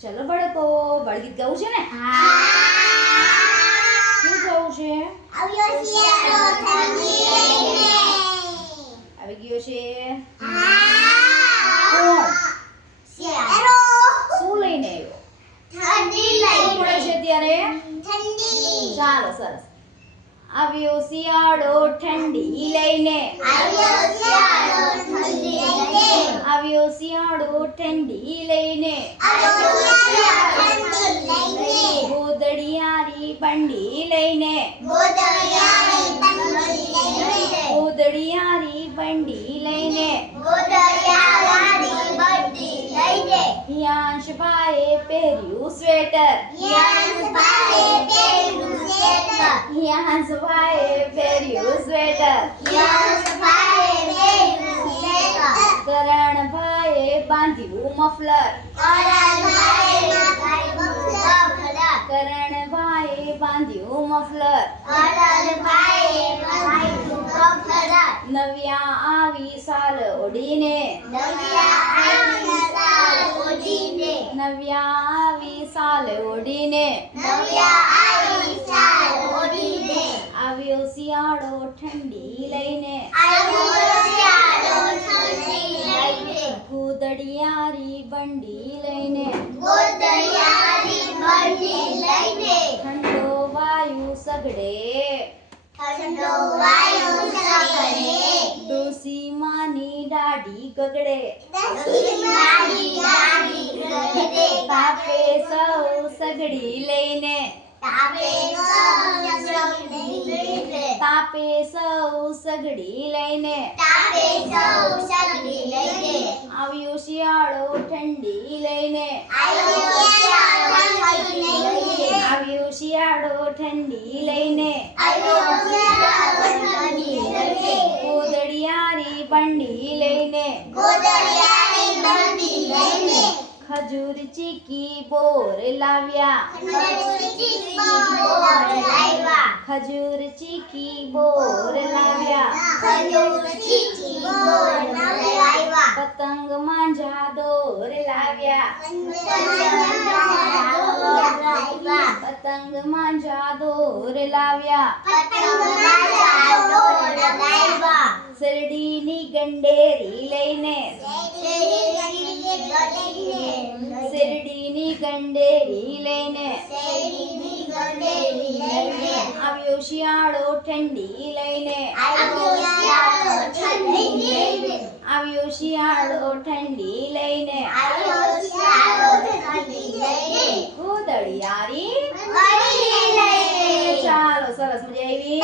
ચલો બાળકો, બાળગીત ગાવું છે ને? શું ગાવું છે? આવી ગયો છે. કોણ? શું લઈને આવ્યો? શું પડે છે અત્યારે? ચાલો, સરસ. આવ્યો શિયાળો ઠંડી લઈને. આવ્યો શિયાળો ઠંડી લઈને. ગોદડિયારી બંડી લઈને. ગોદડિયારી બંડી લઈને. હિયાંશભાઈએ પહેર્યું સ્વેટર. હિયાંશભાઈએ પહેર્યું સ્વેટર. કરણભાઈએ બાંધ્યું મફલર. કરણભાઈએ બાંધ્યું મફલર. નવ્યા આવી સાલ ઓઢીને. નવ્યા આવી સાલ ઓઢીને. આવ્યો શિયાળો ઠંડી લઈને. ગોદડિયારી બંડી લઈને. ઠંડો વાયુ સગડે. ડોસી માની દાઢી ગગડે. તાપે સૌ સગડી લઈને. તાપે સૌ સગડી લઈને. આવ્યો શિયાળો ઠંડી લઈને. આવ્યો શિયાળો ઠંડી લઈને. ગોદડિયારી બંડી લઈને. ખજૂર ચીકી બોર લાવ્યા. ખજૂર ચીકી બોર લાવ્યા. પતંગ માંજા દોર લાવ્યા. પતંગ માંજા દોર લાવ્યા. શેરડીની ગંડેરી લઈને. શેરડીની ગંડેરી લઈને. આવ્યો શિયાળો ઠંડી લઈને. આવ્યો શિયાળો ઠંડી લઈને. ગોદડિયારી. ચાલો, સરસ, મજા આવી.